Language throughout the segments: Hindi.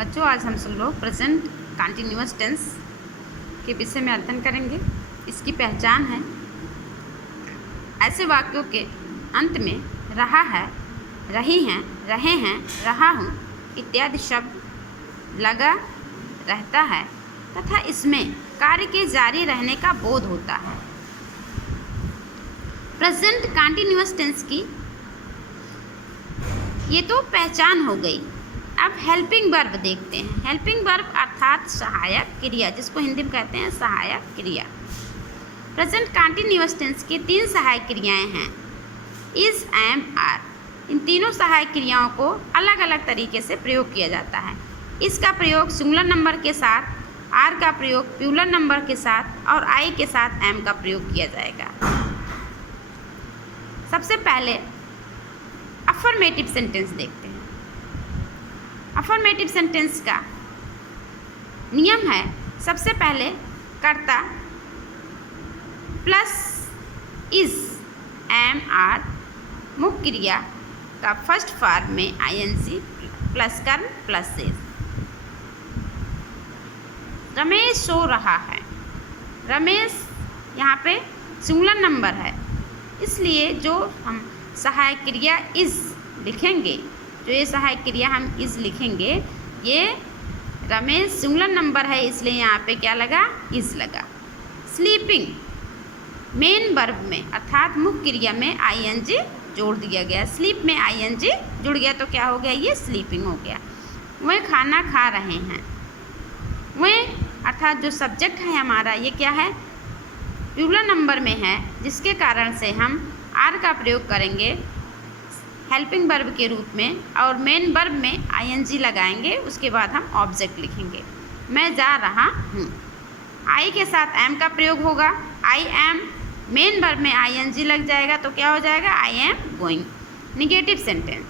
बच्चों, आज हम सब लोग प्रेजेंट कंटिन्यूअस टेंस के विषय में अध्ययन करेंगे। इसकी पहचान है ऐसे वाक्यों के अंत में रहा है, रही हैं, रहे हैं, रहा हूँ इत्यादि शब्द लगा रहता है तथा इसमें कार्य के जारी रहने का बोध होता है। प्रेजेंट कंटिन्यूअस टेंस की ये तो पहचान हो गई। अब हेल्पिंग वर्ब देखते हैं। हेल्पिंग वर्ब अर्थात सहायक क्रिया, जिसको हिंदी में कहते हैं सहायक क्रिया। प्रेजेंट कंटिन्यूअस टेंस की 3 सहायक क्रियाएं हैं, इज, एम, आर। इन तीनों सहायक क्रियाओं को अलग अलग तरीके से प्रयोग किया जाता है। इसका प्रयोग सिंगुलर नंबर के साथ, आर का प्रयोग प्लूरल नंबर के साथ और आई के साथ एम का प्रयोग किया जाएगा। सबसे पहले अफर्मेटिव सेंटेंस देखते हैं। अफर्मेटिव सेंटेंस का नियम है, सबसे पहले कर्ता प्लस इज, एम, आर, मुख्य क्रिया का फर्स्ट फॉर्म में आईएनजी प्लस कर्म प्लस से। रमेश सो रहा है। रमेश यहाँ पे सिंगुलर नंबर है, इसलिए जो हम सहायक क्रिया इज लिखेंगे, जो ये सहायक क्रिया हम इज लिखेंगे, ये रमेश सिंगुलर नंबर है, इसलिए यहाँ पे क्या लगा, इज लगा। स्लीपिंग मेन वर्ब में अर्थात मुख्य क्रिया में आईएनजी जोड़ दिया गया। स्लीप में आईएनजी जुड़ गया तो क्या हो गया, ये स्लीपिंग हो गया। वह खाना खा रहे हैं। वह अर्थात जो सब्जेक्ट है हमारा, ये क्या है, प्लूरल नंबर में है, जिसके कारण से हम आर का प्रयोग करेंगे हेल्पिंग वर्ब के रूप में और मेन वर्ब में आईएनजी लगाएंगे। उसके बाद हम ऑब्जेक्ट लिखेंगे। मैं जा रहा हूँ। आई के साथ एम का प्रयोग होगा। आई एम, मेन वर्ब में आईएनजी लग जाएगा तो क्या हो जाएगा, I am going. Negative sentence.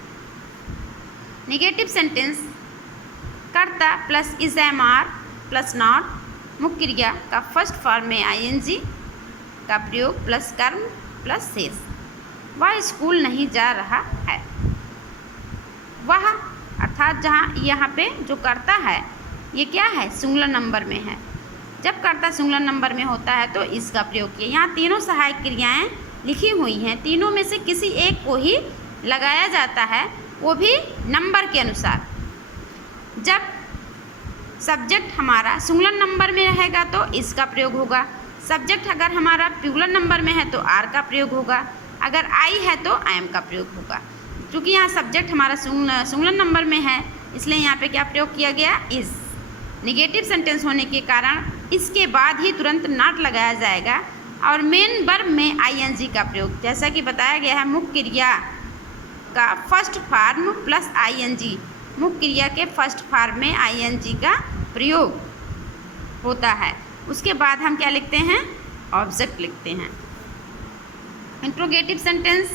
Negative sentence कर्ता plus is, am, are plus not, मुख्य क्रिया का फर्स्ट फॉर्म में आईएनजी का प्रयोग प्लस कर्म प्लस शेष। वह स्कूल नहीं जा रहा है। वह अर्थात जहाँ यहाँ पे जो कर्ता है, ये क्या है, सिंगुलर नंबर में है। जब कर्ता सिंगुलर नंबर में होता है तो इसका प्रयोग किया। यहाँ तीनों सहायक क्रियाएं लिखी हुई हैं, तीनों में से किसी एक को ही लगाया जाता है, वो भी नंबर के अनुसार। जब सब्जेक्ट हमारा सिंगुलर नंबर में रहेगा तो इसका प्रयोग होगा। सब्जेक्ट अगर हमारा प्लूरल नंबर में है तो आर का प्रयोग होगा। अगर आई है तो एम का प्रयोग होगा। क्योंकि यहाँ सब्जेक्ट हमारा सिंगुलर नंबर में है, इसलिए यहाँ पे क्या प्रयोग किया गया, इज। निगेटिव सेंटेंस होने के कारण इसके बाद ही तुरंत नॉट लगाया जाएगा और मेन वर्ब में आईएनजी का प्रयोग, जैसा कि बताया गया है, मुख्य क्रिया का फर्स्ट फॉर्म प्लस आईएनजी, मुख्य क्रिया के फर्स्ट फॉर्म में आईएनजी का प्रयोग होता है। उसके बाद हम क्या लिखते हैं, ऑब्जेक्ट लिखते हैं। इंट्रोगेटिव सेंटेंस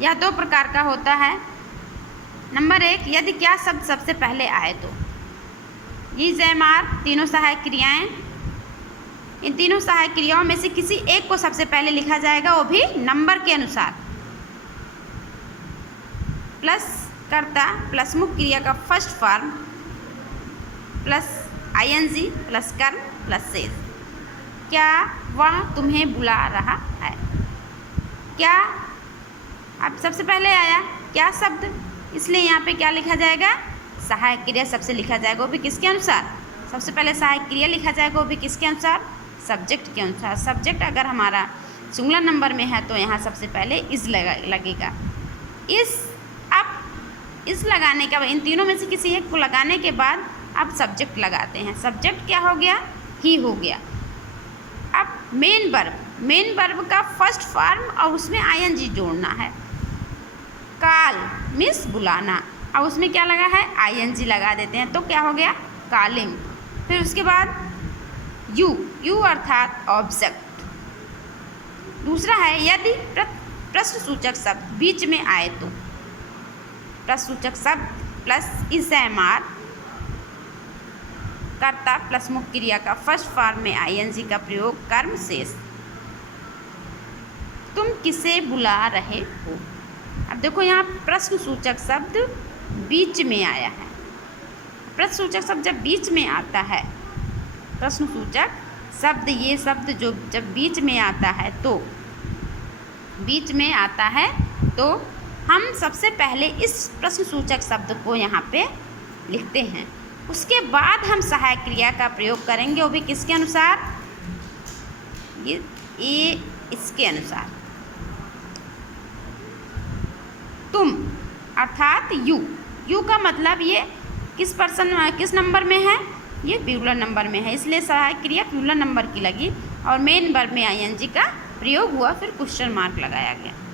यह 2 प्रकार का होता है। नंबर 1, यदि क्या शब्द सबसे पहले आए तो। इज, एम, आर तीनों सहायक क्रियाएं, इन तीनों सहायक क्रियाओं में से किसी एक को सबसे पहले लिखा जाएगा, वो भी नंबर के अनुसार। प्लस कर्ता प्लस मुख्य क्रिया का first form plus ING plus कर्म प्लस शेष। क्या वह तुम्हें बुला रहा है। क्या अब सबसे पहले आया क्या शब्द, इसलिए यहाँ पे क्या लिखा जाएगा, सहायक क्रिया सबसे लिखा जाएगा, वो भी किसके अनुसार, सबसे पहले सहायक क्रिया लिखा जाएगा, वो भी किसके अनुसार, सब्जेक्ट के अनुसार। सब्जेक्ट अगर हमारा सिंगुलर नंबर में है तो यहाँ सबसे पहले इज लगेगा। अब इस लगाने के बाद, इन तीनों में से किसी एक को लगाने के बाद अब सब्जेक्ट लगाते हैं। सब्जेक्ट क्या हो गया, ही हो गया। अब मेन वर्ब का फर्स्ट फॉर्म और उसमें आईएनजी जोड़ना है। कॉल मिस बुलाना, और उसमें क्या लगा है, आईएनजी लगा देते हैं तो क्या हो गया, कॉलिंग। फिर उसके बाद यू अर्थात ऑब्जेक्ट। दूसरा है, यदि प्रश्नसूचक शब्द बीच में आए तो। प्रश्नसूचक शब्द प्लस इज, एम, आर कर्ता प्लस मुख्य क्रिया का फर्स्ट फॉर्म में आईएनजी का प्रयोग कर्म शेष। तुम किसे बुला रहे हो। अब देखो यहाँ प्रश्नसूचक शब्द बीच में आया है, प्रश्नसूचक शब्द जब बीच में आता है, प्रश्नसूचक शब्द, ये शब्द जो जब बीच में आता है तो हम सबसे पहले इस प्रश्नसूचक शब्द को यहाँ पे लिखते हैं। उसके बाद हम सहायक क्रिया का प्रयोग करेंगे, वो भी किसके अनुसार, ये इसके अनुसार, तुम अर्थात यू का मतलब ये किस नंबर में है, ये प्लूरल नंबर में है, इसलिए सहायक क्रिया प्लूरल नंबर की लगी और मेन वर्ब में ing का प्रयोग हुआ, फिर क्वेश्चन मार्क लगाया गया।